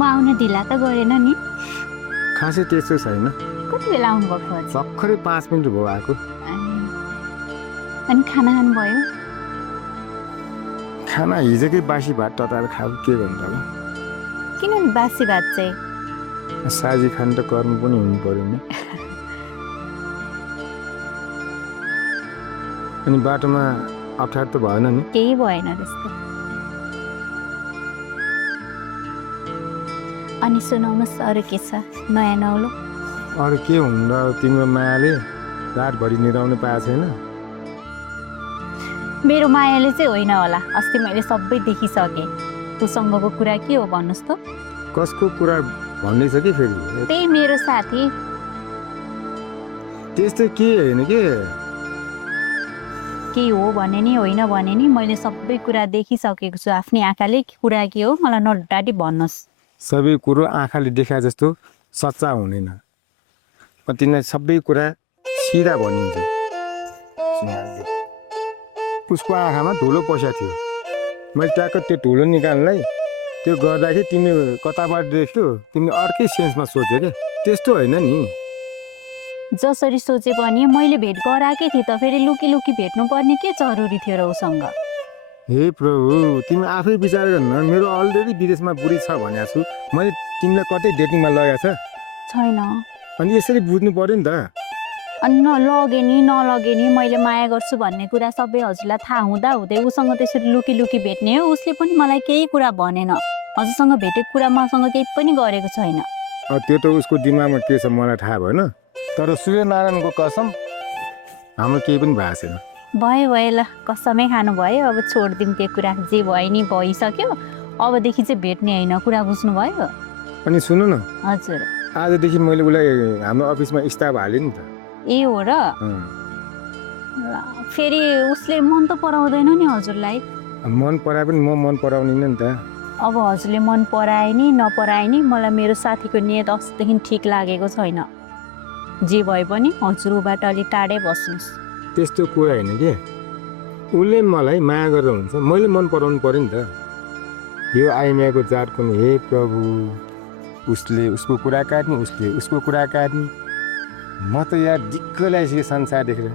म आउन ढिला त गरेन नि। खासै त्यस्तो छैन। कति बेला आउनुभएको अझै? भर्खरै 5 मिनट भयो आएको। अनि खाना खानु भयो? खाना हिजोकै बासी भात तताएर खाऊ के गर्नु अब। किन नि बासी भात चाहिँ? साजी खान त गर्नु पनि हुनु पर्यो नि। अनि बाटोमा अप्ठ्यारो त भएन नि? केही भएन त्यस्तो। अनि सुनाउनुहोस् अरू के छ नयाँ नौलो? अरू के हुनु र तिम्रो मायाले रातभरि निदाउनु पाएको छैन? मेरो मायाले चाहिँ होइन होला, अस्ति मैले सबै देखिसकेँ। तँसँगको कुरा के हो भन्नुहोस् त? कसको कुरा भन्दैछ कि फेरि? त्यही मेरो साथी। त्यस्तो के होइन के? के हो भने नि होइन भने नि मैले सबै कुरा देखिसकेको छु आफ्नै आँखाले। कुरा के हो मलाई नडाटी भन्नुहोस्। सबै कुरो आँखाले देखाए जस्तो सच्चा हुँदैन। तिमीलाई सबै कुरा सिधा भनिन्छ। उसको आँखामा धुलो पसेको थियो। मैले ट्याक्क त्यो धुलो निकाल्नलाई त्यो गर्दाखेरि तिमी कताबाट देख्यो तिमीले अर्कै सेन्समा सोच्यो क्या। त्यस्तो होइन नि। जसरी सोचे पनि मैले भेट गराएकै थिएँ त, फेरि लुकी लुकी भेट्नु पर्ने के जरुरी थियो र उसँग? हे प्रभु, तिमी आफै विचार गर्न। मेरो अलरेडी विदेशमा बुढी छ भनेको छु। मैले तिमीलाई कतै डेटिङमा लगाएको छैन। अनि यसरी बुझ्नु पर्यो नि त। अनि नलगे नि नलगे नि मैले माया गर्छु भन्ने कुरा सबै हजुरलाई थाहा हुँदा हुँदै उसँग त्यसरी लुकी लुकी भेट्ने हो? उसले पनि मलाई केही कुरा भनेन। हजुरसँग भेटेको कुरा मसँग केही पनि गरेको छैन। त्यो त उसको दिमागमा के छ मलाई थाहा भएन। तर सूर्यनारायणको कसम हाम्रो केही पनि भएको छैन। भयो भयो ल, कसमै खानु भयो। अब छोडिदिउँ त्यो कुरा। जे भयो नि भइसक्यो। अबदेखि चाहिँ भेट्ने होइन, कुरा बुझ्नुभयो? अनि सुन्नु न, हजुर। आजदेखि मैले उसलाई हाम्रो अफिसमा स्टाफ हालेँ नि त। ए हो र? फेरि उसले मन त पराउँदैन नि हजुरलाई? मन पराए पनि म मन पराउदिनँ नि त। अब हजुरले मन पराए नि नपराए नि मलाई मेरो साथीको नियत अस्तिदेखि ठिक लागेको छैन। जे भए पनि हजुर ऊबाट अलिक टाढै बस्नुहोस्। त्यस्तो कुरा होइन के। उसले मलाई माया गरेर हुन्छ, मैले मन पराउनु पर्यो नि त। यो आइमायाको जात पनि हे प्रभु, उसले उसको कुरा काट्ने, उसले उसको कुरा काट्ने। म त यार दिक्क लागिसक्यो संसार देखेर।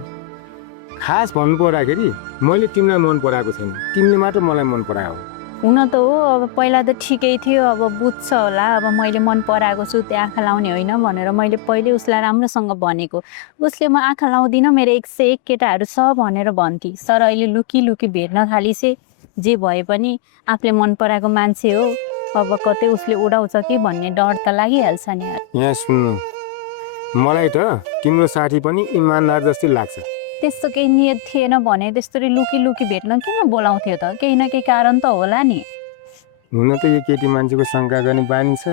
खास भन्नु पर्दाखेरि मैले तिमीलाई मन पराएको छैन, तिमीले मात्र मलाई मन परायो। हुन त हो, अब पहिला त ठिकै थियो, अब बुझ्छ होला। अब मैले मन पराएको छु त्यो आँखा लाउने होइन भनेर मैले पहिले उसलाई राम्रोसँग भनेको। उसले म आँखा लाउँदिनँ, मेरो 101 केटाहरू छ भनेर भन्थे। तर अहिले लुकी लुकी भेट्न थालिसे। जे भए पनि आफूले मन पराएको मान्छे हो, अब कतै उसले उडाउँछ कि भन्ने डर त लागिहाल्छ नि। यहाँ सुन्नु, मलाई त तिम्रो साथी पनि इमान्दार जस्तै लाग्छ। त्यस्तो केही नियत थिएन भने त्यसरी लुकी लुकी भेट्न किन बोलाउँथ्यो त? केही न केही कारण त होला नि। हुन त यो केटी मान्छेको शङ्का गर्ने बानी छ।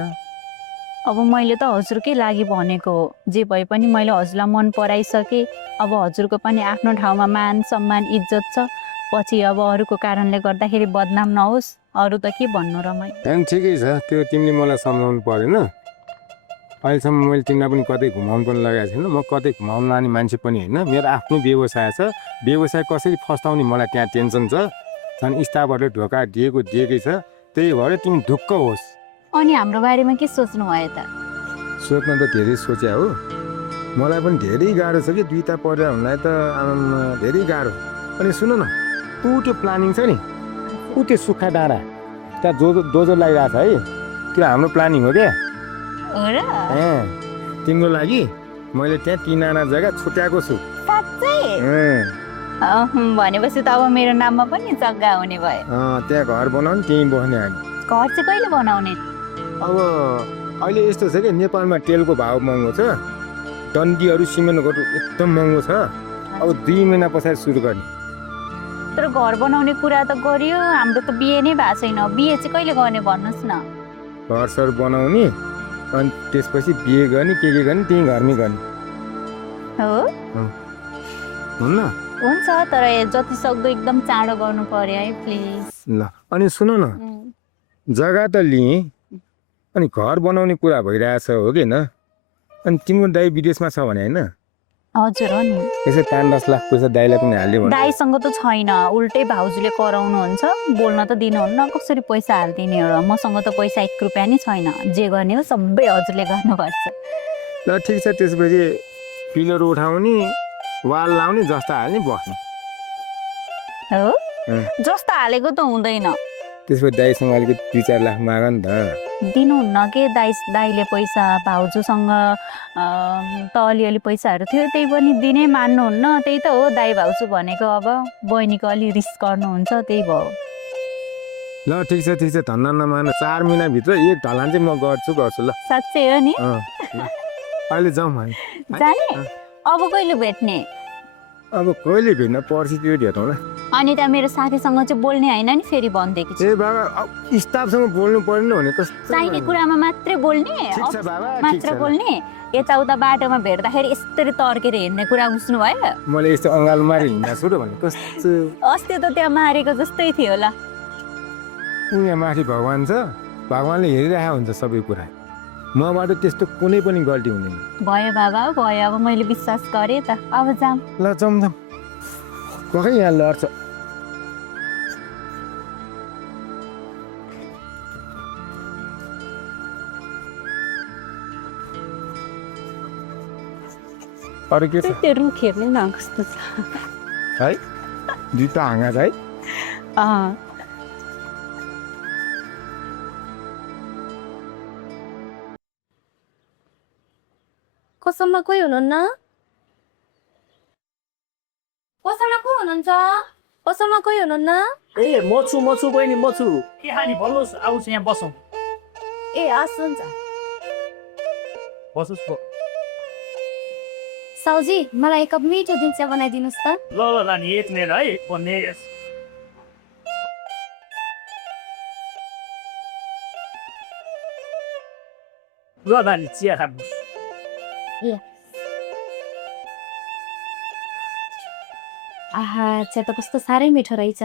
अब मैले त हजुरकै लागि भनेको हो। जे भए पनि मैले हजुरलाई मन पराइसकेँ। अब हजुरको पनि आफ्नो ठाउँमा मान सम्मान इज्जत छ। पछि अब अरूको कारणले गर्दाखेरि बदनाम नहोस्। अरू त के भन्नु र मैले। ठिकै छ, त्यो तिमीले मलाई सम्झाउनु परेन। अहिलेसम्म मैले तिमीलाई पनि कतै घुमाउनु पनि लगाएको छैन। म कतै घुमाउनु लाने मान्छे पनि होइन। मेरो आफ्नो व्यवसाय छ। व्यवसाय कसरी फस्टाउने मलाई त्यहाँ टेन्सन छ। झन् स्टाफहरूले ढोका दिएकै छ। त्यही भएर तिमी ढुक्क होस्। अनि हाम्रो बारेमा के सोच्नु भयो त? सोच्न त धेरै सोचे हो। मलाई पनि धेरै गाह्रो छ कि दुईटा परेर हुनलाई त धेरै गाह्रो। अनि सुन न, ऊ त्यो प्लानिङ छ नि, ऊ त्यो सुक्खा डाँडा त्यहाँ दोजो लागिरहेको छ है, त्यो हाम्रो प्लानिङ हो क्या। हो र? तिम्रो लागि मैले त्यहाँ 3 आना जग्गा छुट्याएको छु। साँच्चै? भनेपछि त अब मेरो नाममा पनि जग्गा हुने भयो। त्यहाँ घर बनाउने, त्यहीँ बस्ने हामी। घर चाहिँ कहिले बनाउने? अब अहिले यस्तो छ कि नेपालमा तेलको भाउ महँगो छ, डन्डीहरू सिमेन्टहरू एकदम महँगो छ। अब 2 महिना पछाडि सुरु गर्ने। तर घर बनाउने कुरा त गरियो, हाम्रो त बिहे नै भएको छैन। बिहे चाहिँ कहिले गर्ने भन्नुहोस् न? घरसर बनाउने अनि त्यसपछि बिहे गर्ने, के गर्ने त्यहीँ घरमै गर्ने हो। हुन्न? हुन्छ, तर जति सक्दो एकदम चाँडो गर्नु पर्यो है प्लिज। ल अनि सुन न, जग्गा त लिएँ, अनि घर बनाउने कुरा भइरहेछ हो कि न? अनि तिम्रो दाइ विदेशमा छ भने होइन? हजुर हो नि यसो 5-10 लाख पैसा दाइलाई पनि हाल्यो भने दाइसँग त छैन उल्टै भाउजूले कराउनुहुन्छ बोल्न त दिनुहुन्न कसरी पैसा हालिदिने हो र मसँग त पैसा 1 रुपियाँ नि छैन जे गर्ने हो सबै हजुरले गर्नुपर्छ ल ठिक छ त्यसपछि पिलर उठाउने वाल लाउने जस्ता हाल्ने बस्ने हो अँ। जस्तो हालेको त हुँदैन त्यसपछि दाइसँग अलिकति 2-4 लाख माग नि त दिनुहुन्न के दाइले पैसा भाउजूसँग त अलिअलि पैसाहरू थियो त्यही पनि दिनै मान्नुहुन्न त्यही त हो दाइ भाउजू भनेको अब बहिनीको अलि रिस गर्नुहुन्छ त्यही भयो ल ठिक छ धन्न नमान 4 महिनाभित्र एक ढलान चाहिँ म गर्छु ल साँच्चै हो नि अँ, ल। अहिले जाउँ हामी जाने अँ। अब कहिले भेट्ने अब कहिले भेट्न पर्सि त्यो भेटौँला अनि त्यहाँ मेरो साथीसँग चाहिँ बोल्ने होइन नि फेरि भनिदिएको छु ए बाबा अब स्टाफसँग बोल्नु पर्ने भने कस्तो चाहिने कुरामा मात्रै बोल्ने ठिक छ बाबा ठिक मात्र छ बोल्ने यताउता बाटोमा भेट्दाखेरि यस्तरी तर्केर हिँड्ने कुरा बुझ्नु भयो मैले यस्तो अङ्गाल मारि हिँड्दा छु र भने कस्तो अस्ति त त्यहाँ मारेको जस्तै थियो होला यहाँ माथि भगवान् छ भगवान्ले हेरिरहेको हुन्छ सबै कुरा मबाट त्यस्तो कुनै पनि गल्ती हुँदैन भयो बाबा भयो अब मैले विश्वास गरेँ त अब जाऊँ ल जाउँ कखै यहाँ लड्छ अरू के छ त्यो रुख हेर्नु न कस्तो छ है दुईटा हाँगा छ है अँ कसममा कोही हुनुहुन्न पसलमा को हुनुहुन्छ पसलमा कोही हुनुहुन्न ए म छु बहिनी म छु के खाने भन्नुहोस् आउँछु यहाँ बसौँ ए हस् हुन्छ बसोस् ल साउजी मलाई एक कप मिठो दुध चिया बनाइदिनुहोस् त ल नानी एक मिनट है भन्ने ल नानी चिया खानुहोस् आहा चिया त कस्तो साह्रै मिठो रहेछ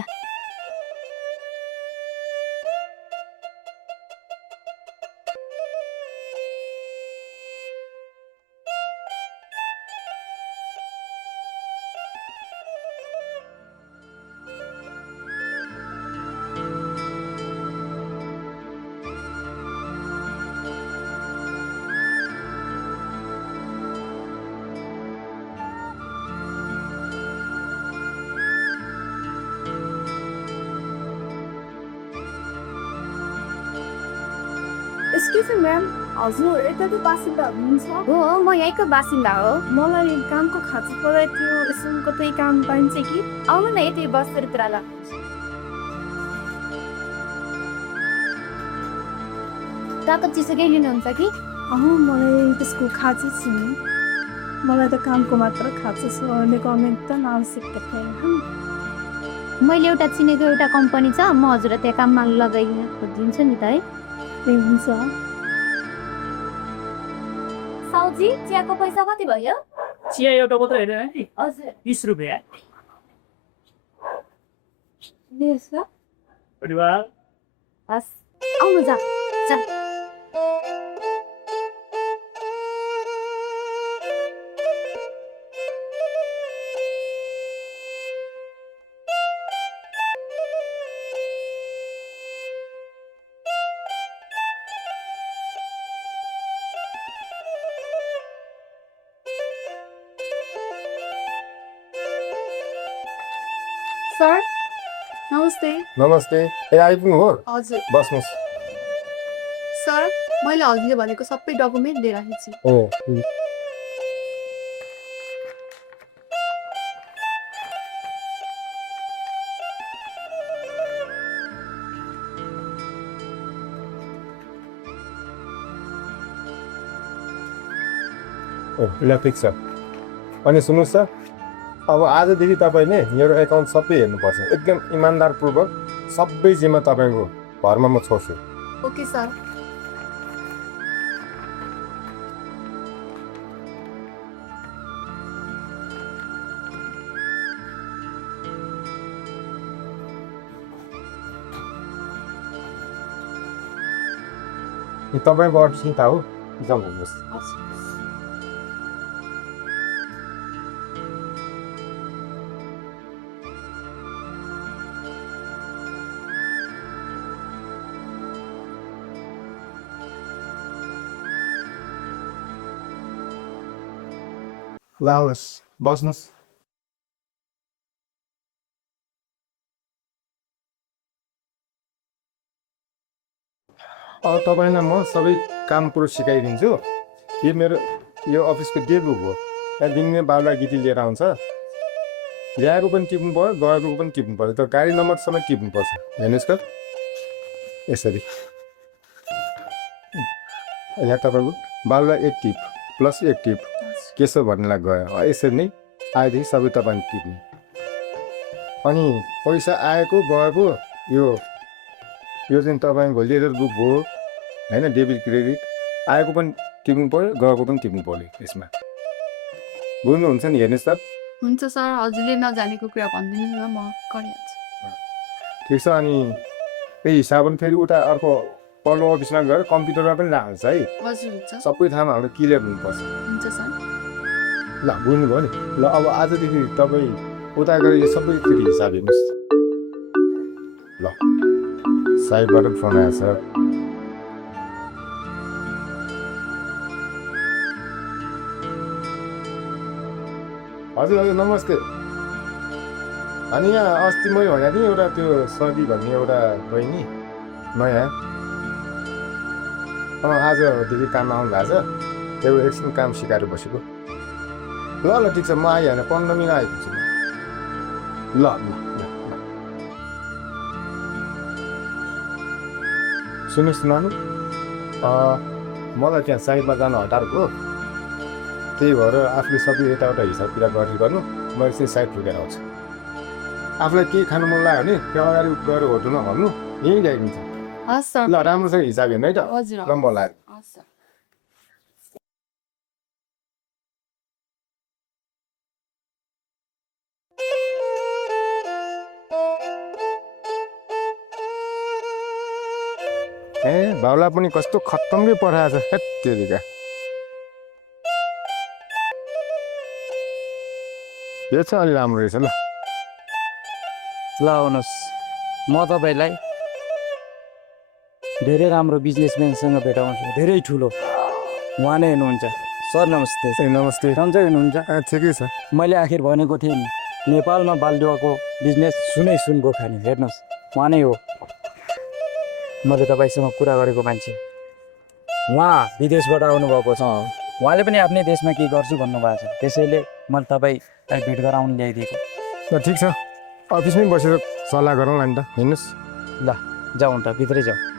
एक्सक्युज मी म्याम हजुर यताको बासिन्दा हुनुहुन्छ हो म यहीँको बासिन्दा हो मलाई कामको खाँचो परेको थियो यसो कतै काम पाइन्छ कि आउनु न यति बस्दै ल तातो चिसो केही लिनुहुन्छ कि मलाई त्यसको खाँचो छ नि मलाई त कामको मात्र खाँचो छ अरूले गर्न एकदम आवश्यकता छैन मैले एउटा चिनेको एउटा कम्पनी छ म हजुरलाई त्यहाँ काममा लगाइदिन खोजिदिन्छु नि त है ए हुन्छ साउजी चियाको पैसा कति भयो चिया एउटा मात्रै हेरेन नि हजुर 20 रुपियाँ लिएछ परिवार हस् आउनु जा सर नमस्ते नमस्ते ए आइपुग्नु हो हजुर बस्नुहोस् सर मैले हजुरले भनेको सबै डकुमेन्ट लिएर आएछु ए ल ठिक छ अनि सुन्नुहोस् त अब आजदेखि तपाईँले मेरो एकाउन्ट सबै हेर्नुपर्छ एकदम इमान्दारपूर्वक सबै जिम्मा तपाईँको घरमा म छोड्छु ओके सर तपाईँको चिन्ता हो जाउँ हेर्नुहोस् ल आउनुहोस् बस्नुहोस्। अब तपाईँलाई म सबै काम कुरो सिकाइदिन्छु। यो अफिसको डेट बुक हो। त्यहाँ दिनदिनै बाबुलाई गीती लिएर आउँछ। ल्याएको पनि टिप्नु पऱ्यो, गएको पनि टिप्नु पऱ्यो। त गाडी नम्बरसम्म टिप्नुपर्छ। हेर्नुहोस् त यसरी यहाँ तपाईँको बाबुलाई 1 टिप प्लस 1 टिप केशव भन्नेलाई गयो। यसरी नै आएदेखि सबै तपाईँले टिप्नु। अनि पैसा आएको गएको यो चाहिँ तपाईँको लेजर बुक हो होइन, डेबिट क्रेडिट। आएको पनि टिप्नु पऱ्यो, गएको पनि टिप्नु पऱ्यो यसमा। बुझ्नुहुन्छ नि? हेर्नुहोस् त। हुन्छ सर, हजुरले नजानेको कुरा भनिदिनु न, म गरिहाल्छु। ठिक छ। अनि त्यही हिसाबले फेरि उता अर्को पल्लो अफिसमा गएर कम्प्युटरमा पनि लाग्छ है। हजुर हुन्छ। सबै ठाउँमा हाम्रो क्लियर हुनुपर्छ। हुन्छ सर। ल बुझ्नुभयो नि? ल अब आजदेखि तपाईँ उता गएर यो सबै फेरि हिसाब हेर्नुहोस्। ल साइडबाट पनि फोन आएछ। हजुर हजुर नमस्ते। अनि यहाँ अस्ति मैले भनेको थिएँ एउटा त्यो सदी भन्ने एउटा बहिनी नयाँ आजदेखि काम आउनु भएको छ। त्यो एकछिन काम सिकाएर बसेको। ल ल ठिक छ, म आइहालेँ, 15 मिनट आइपुग्छु। ल ल ल सुन्नुहोस् नानु, मलाई त्यहाँ साइडमा जान हतारको, त्यही भएर आफूले सबै यताउता हिसाब किताब गर्नु मैले चाहिँ साइड पुगेर आउँछु। आफूलाई केही खानु मन लाग्यो भने त्यो अगाडि गएर होटलमा भन्नु, यहीँ ल्याइदिन्छ। हस् सर। ल राम्रोसँग हिसाब हेर्नु है त। हजुर ल म लाग्यो। हस् सर। ए भाउला पनि कस्तो खत्तमले पठाएछ हेत्तेरिका। यो चाहिँ अलि राम्रो रहेछ। ल आउनुहोस्, म तपाईँलाई धेरै राम्रो बिजनेसम्यानसँग भेटाउँछु, धेरै ठुलो। उहाँ नै हुनुहुन्छ। सर नमस्ते। ए नमस्ते। सन्चै हुनुहुन्छ? ठिकै छ। मैले आखिर भनेको थिएँ नि, नेपालमा बालुवाको बिजनेस सुनको खाने। हेर्नुहोस् उहाँ नै हो, मैले तपाईँसँग कुरा गरेको मान्छे। उहाँ विदेशबाट आउनुभएको छ। उहाँले पनि आफ्नै देशमा के गर्छु भन्नुभएको छ। त्यसैले मैले तपाईँलाई भेट गराउनु ल्याइदिएको। ल ठिक छ, अफिसमै बसेर सल्लाह गरौँला नि त। हिँड्नुहोस्। ल जाउँ त, भित्रै जाउँ।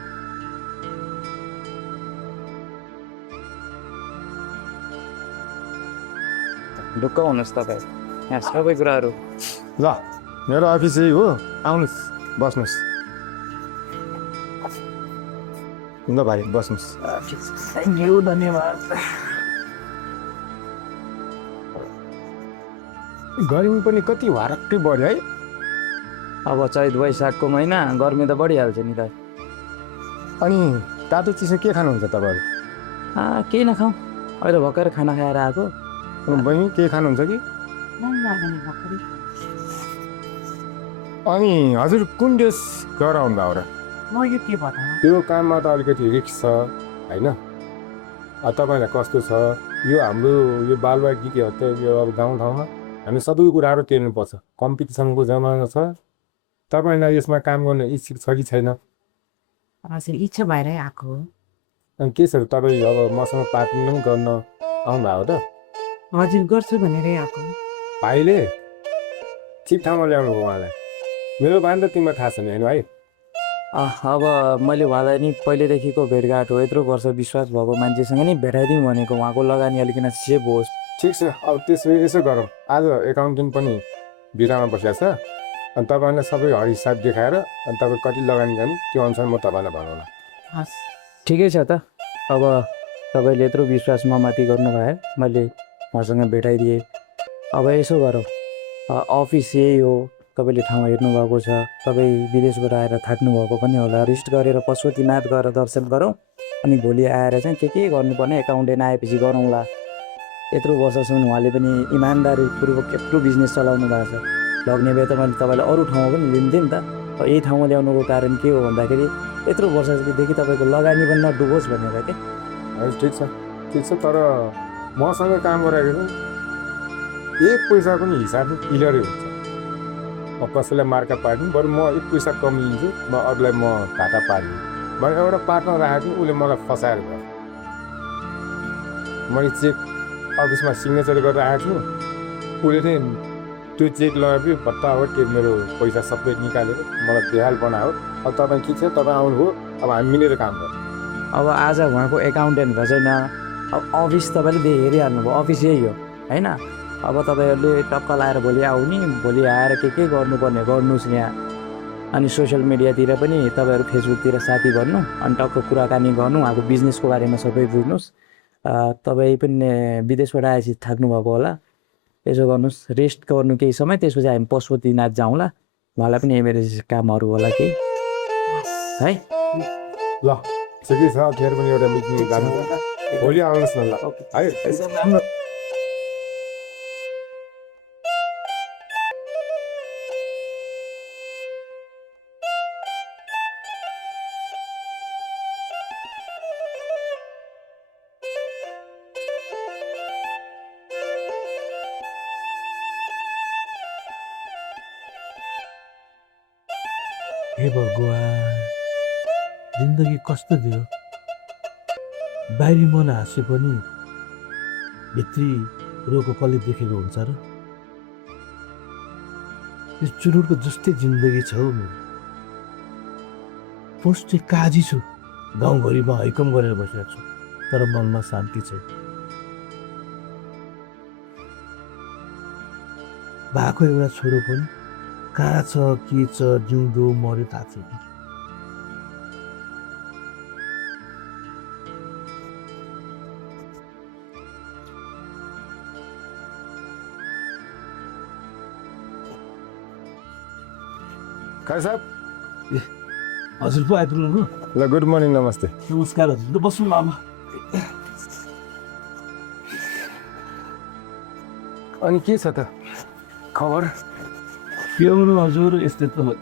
ढुक्क हुनुहोस् तपाईँ, यहाँ सबै कुराहरू। ल मेरो अफिस यही हो, आउनुहोस् बस्नुहोस्। ल भाइ बस्नुहोस्। थ्याङ्क यू, धन्यवाद। गर्मी पनि कति वारक्कै बढ्यो है। अब चैत वैशाखको महिना, गर्मी त बढिहाल्छ नि त। अनि तातो चिसो के खानुहुन्छ तपाईँहरू? केही नखाउँ, अहिले भर्खर खाना खाएर आएको। बहिनी के खानुहुन्छ कि? अनि हजुर कुन देश गएर आउनुभयो र? म यो के बताउँ? त्यो काममा त अलिकति रिस्क छ होइन। तपाईँलाई कस्तो छ यो हाम्रो यो बालुवा गीती हत्या, यो अब गाउँठाउँमा हामी सबै कुराहरू तिर्नुपर्छ। कम्पिटिसनको जमाना छ। तपाईँलाई यसमा काम गर्ने इच्छुक छ कि छैन? हजुर इच्छा भएरै आएको हो। अनि के छ तपाईँ अब मसँग पार्टनर पनि गर्न आउनुभएको त? हजुर गर्छु भनेरै आएको। भाइले ठिक ठाउँमा ल्याउनु हो उहाँलाई। मेरो बानी त तिमीलाई थाहा छ नि होइन भाइ? अब मैले उहाँलाई नि पहिल्यैदेखिको भेटघाट हो, यत्रो वर्ष विश्वास भएको मान्छेसँग नि भेटाइदिउँ भनेको। उहाँको लगानी अलिकन सेभ होस्। ठिक छ, अब त्यसो यसो गरौँ। आज एकाउन्टेन्ट पनि बिरामा बसेको छ। अनि तपाईँलाई सबै हिसाब देखाएर अनि तपाईँ कति लगानी गर्नु त्यो अनुसार म तपाईँलाई भनौँला। हस् ठिकै छ त। अब तपाईँले यत्रो विश्वास ममाथि गर्नुभयो, मैले उहाँसँग भेटाइदिएँ। अब यसो गरौँ, अफिस यही हो, तपाईँले ठाउँ हेर्नुभएको छ। तपाईँ विदेशबाट आएर थाक्नुभएको पनि होला। रेस्ट गरेर पशुपतिनाथ गएर दर्शन गरौँ, अनि भोलि आएर चाहिँ के गर्नुपर्ने एकाउन्टेन्ट आएपछि गरौँला। यत्रो वर्षसम्म उहाँले पनि इमान्दारीपूर्वक यत्रो बिजनेस चलाउनु भएको छ। लग्ने भए त मैले तपाईँलाई अरू ठाउँमा पनि लिन्थेँ नि त। यही ठाउँमा ल्याउनुको कारण के हो भन्दाखेरि यत्रो वर्षदेखि तपाईँको लगानी पनि नडुबोस् भनेर के। हजुर ठिक छ, ठिक छ। तर मसँग काम गराएको एक पैसाको पनि हिसाबले क्लियरै हुन्छ। म कसैलाई मार्का पार्दिनँ, बरु म एक पैसा कमी लिन्छु, म अरूलाई म घाटा पार्दिनँ। मैले एउटा पार्टनर राखेको थिएँ, उसले मलाई फसाएर गयो। मैले चेक अफिसमा सिग्नेचर गरेर राखेको छु, उसले चाहिँ त्यो चेक लगाएपछि फटाफट त्यो मेरो पैसा सबै निकालेर मलाई बेहाल बनायो। अब तपाईँ के छ, तपाईँ आउनुभयो, अब हामी मिलेर काम गर्छौँ। अब आज उहाँको एकाउन्टेन्ट भएको छैन, अब अफिस तपाईँले हेरिहाल्नुभयो, अफिस यही हो होइन। अब तपाईँहरूले टक्क लाएर भोलि आउने, भोलि आएर के गर्नुपर्ने गर्नुहोस् यहाँ। अनि सोसियल मिडियातिर पनि तपाईँहरू फेसबुकतिर साथी भन्नु, अनि टक्क कुराकानी गर्नु, उहाँको बिजनेसको बारेमा सबै बुझ्नुहोस्। तपाईँ पनि विदेशबाट आएपछि थाक्नुभएको होला, यसो गर्नुहोस्, रेस्ट गर्नु केही समय, त्यसपछि हामी पशुपतिनाथ जाउँला। उहाँलाई पनि इमर्जेन्सी कामहरू होला केही है। ल ठिकै छ, फेरि पनि एउटा मिटिङ जानु छ, भोलि आउनुहोस् न ल है। राम्रो हे भगवान्, जिन्दगी कस्तो दियो। बाहिरी मन हाँसे पनि भित्री रोगको कसले देखेको हुन्छ र। यो चुरुटको जस्तै जिन्दगी छ हौ मेरो। पोस्ट चाहिँ काजी छु, गाउँभरिमा हैकम गरेर बसिरहेको छु, तर मनमा शान्ति छैन। भएको एउटा छोरो पनि कहाँ छ, के छ, जिउँदो मर्यो थाहा छैन। खै साहब, हजुर पो आइपुग्नु भयो। ल गुड मर्निङ, नमस्ते। नमस्कार हजुर, बस्नु न अब। अनि के छ त खबर? के हुनु हजुर, यस्तै त हो।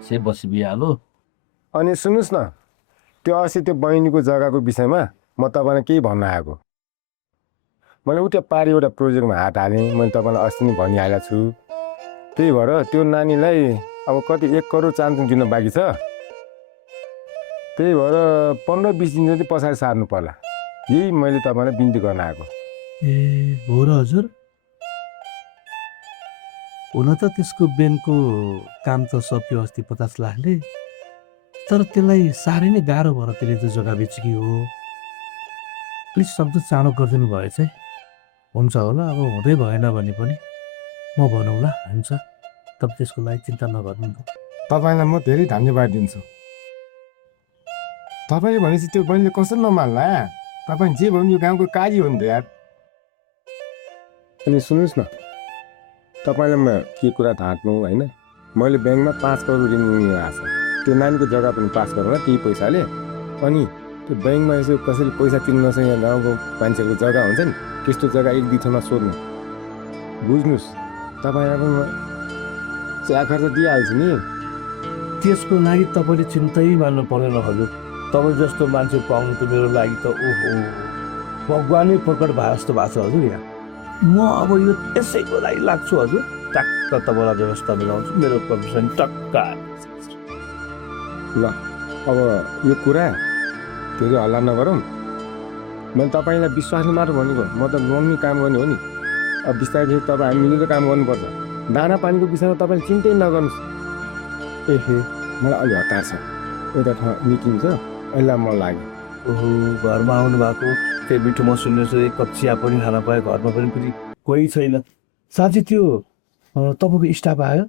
से बसी बिहालो। अनि सुन्नुहोस् न, त्यो अस्ति त्यो बहिनीको जग्गाको विषयमा म तपाईँलाई केही भन्न आएको। मैले उता पारी एउटा प्रोजेक्टमा हात हालेँ, मैले तपाईँलाई अस्ति नै भनिहालेको छु। त्यही भएर त्यो नानीलाई अब कति 1 करोड चान्चुङ दिन बाँकी छ। त्यही भएर 15-20 दिन जति पछाडि सार्नु पर्ला, यही मैले तपाईँलाई बिन्ती गर्न आएको। ए हो र हजुर। हुन त त्यसको बेनको काम त सक्यो अस्ति 50 लाखले, तर त्यसलाई साह्रै नै गाह्रो भएर त्यसले त्यो जग्गा बेचेकी हो। प्लिज सक्दो चाँडो गरिदिनु भएछ है। हुन्छ होला, अब हुँदै भएन भने पनि म भनौँला, हुन्छ। तपाईँ त्यसको लागि चिन्ता नगर्नु न। तपाईँलाई म धेरै धन्यवाद दिन्छु। तपाईँले भनेपछि त्यो बहिनीले कसरी नमान्ला? तपाईँ जे भन्नु यो गाउँको काजी हो नि त यार। अनि सुन्नुहोस् न, तपाईँलाई म के कुरा ढाँट्नु होइन, मैले ब्याङ्कमा 5 करोड ऋण लिनु आएको छ। त्यो नानीको जग्गा पनि पास गरौँला त्यही पैसाले। अनि त्यो ब्याङ्कमा यसो कसैले पैसा तिर्नु नसक्ने यहाँ गाउँको मान्छेहरूको जग्गा हुन्छ नि, त्यस्तो जग्गा 1-2 ठाउँमा सोध्नु। बुझ्नुहोस्, तपाईँलाई पनि म चिया खर्च दिइहाल्छु नि। त्यसको लागि तपाईँले चिन्तै मान्नु पर्दैन हजुर। तपाईँ जस्तो मान्छे पाउनु त मेरो लागि त ओहो भगवानै प्रकट भए जस्तो भएको छ हजुर। यहाँ म अब यो यसैको लागि लाग्छु हजुर। टक्क तपाईँलाई व्यवस्था मिलाउँछु, मेरो कमिसन टक्क। ल अब यो कुरा धेरै हल्ला नगरौँ। मैले तपाईँलाई विश्वासले मात्र भनेको, म त मम्मी काम गर्ने हो नि। अब बिस्तारै तपाईँ हामी मिलेर काम गर्नुपर्छ। दाना पानीको विषयमा तपाईँले चिन्तै नगर्नुहोस्। एहे मलाई अलि हतार छ, एउटा ठाउँ मिटिङ छ, अहिले म लाग्यो। ओहो घरमा आउनु भएको, त्यही मिठो म सुन्दैछु, एक कप चिया पनि खान पाएँ, घरमा पनि फेरि कोही छैन। साँच्चै त्यो तपाईँको स्टाफ आयो?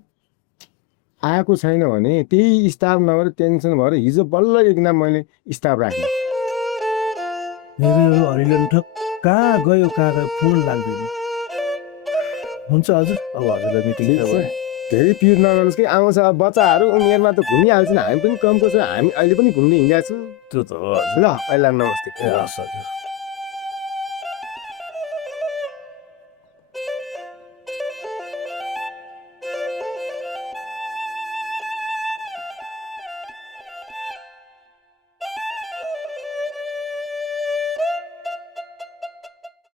आएको छैन भने त्यही स्टाफ नभएर टेन्सन भएर हिजो बल्ल एकनाम मैले स्टाफ राखेँ। मेरो हरिलन ठक कहाँ गयो, कहाँ गयो, फोन लाग्दैन। हुन्छ हजुर, अब हजुरलाई मिटिङ धेरै पिर नगर्नुहोस् कि आउँछ। अब बच्चाहरू उमेरमा त घुमिहाल्छन्, हामी पनि कमको छ, हामी अहिले पनि घुम्दै हिँडेको छु। त्यो त हो हजुर। ल अहिले नमस्ते। हस् हजुर।